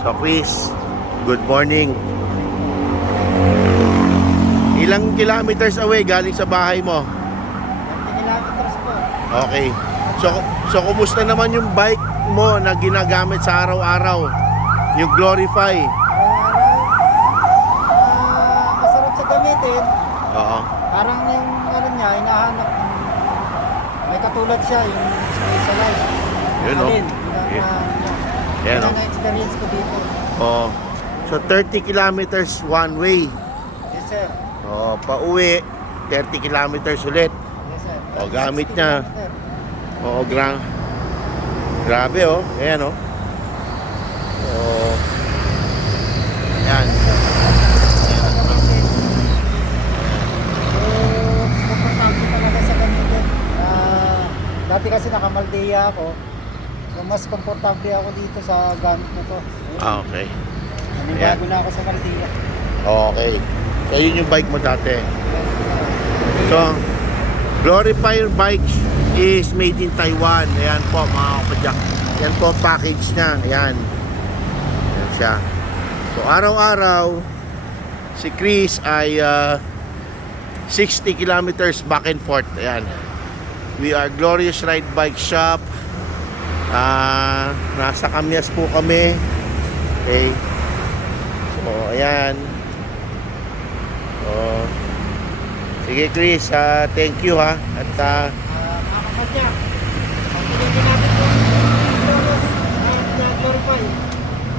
So Chris, good morning. Ilang kilometers away galing sa bahay mo? 20 kilometers po. Okay. So kumusta naman yung bike mo na ginagamit sa araw-araw? Yung Glorify. Araw-araw, masarap sa gamitin. Oo. Parang yung ano niya, hinahanap. May katulad siya, yung specialized. Yun, no? Alin, Yan, no? Yan ang experience ko dito. Oo. So 30 kilometers one way. Yes, sir. Pauwi 30 kilometers ulit. Yes, sir. O, gamit 60 niya. kilometer. Oo, grabe oh. Ayan oh. Oo. Ayan. Gamitin. So, komportable talaga sa gamitin. Dati kasi nakamaldeya ako. So, mas komportable ako dito sa gamit na to. Okay. Nanibago na ako sa Maldiya. Okay. So yun yung bike mo dati. So, Glorify Bikes is made in Taiwan. Ayan po mga kapadyak. Yan po package niya. Ayan. Ayan siya. So araw-araw si Chris ay 60 kilometers back and forth. Ayan. We are Glorious Ride Bike Shop. Nasa Kamyas po kami. Okay. So ayan. So, sige Chris, thank you ha. At Mga kapatya, pag pinigin natin po Glorify,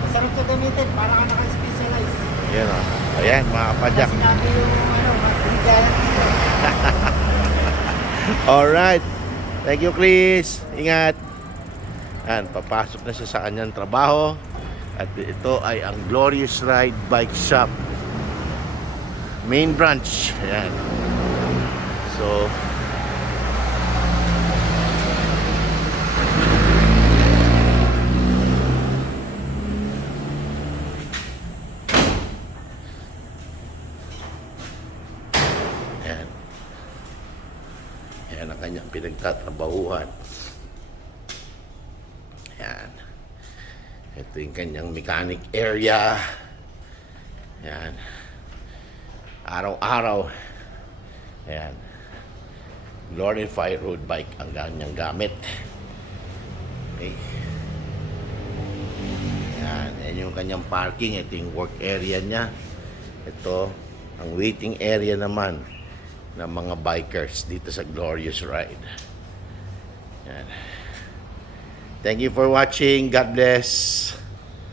masarap sa gamitin, para ka naka-specialize. ayan o. Ayan mga kapadyak. Sinabi yung bigayan dito. Alright. Thank you Chris. Ingat. Ayan, papasok na siya sa kanyang trabaho. At ito ay ang Glorious Ride Bike Shop. Main branch. Ayan. So, ayan. Ayan ang kanyang pinagtatrabahuhan. Ayan. Ito yung kanyang mechanic area. Ayan. Araw-araw. Ayan. Glorify road bike ang kanyang gamit. Okay. Ayan. Ayan yung kanyang parking. Ito yung work area niya. Ito ang waiting area naman ng mga bikers dito sa Glorious Ride. Ayan. Thank you for watching. God bless.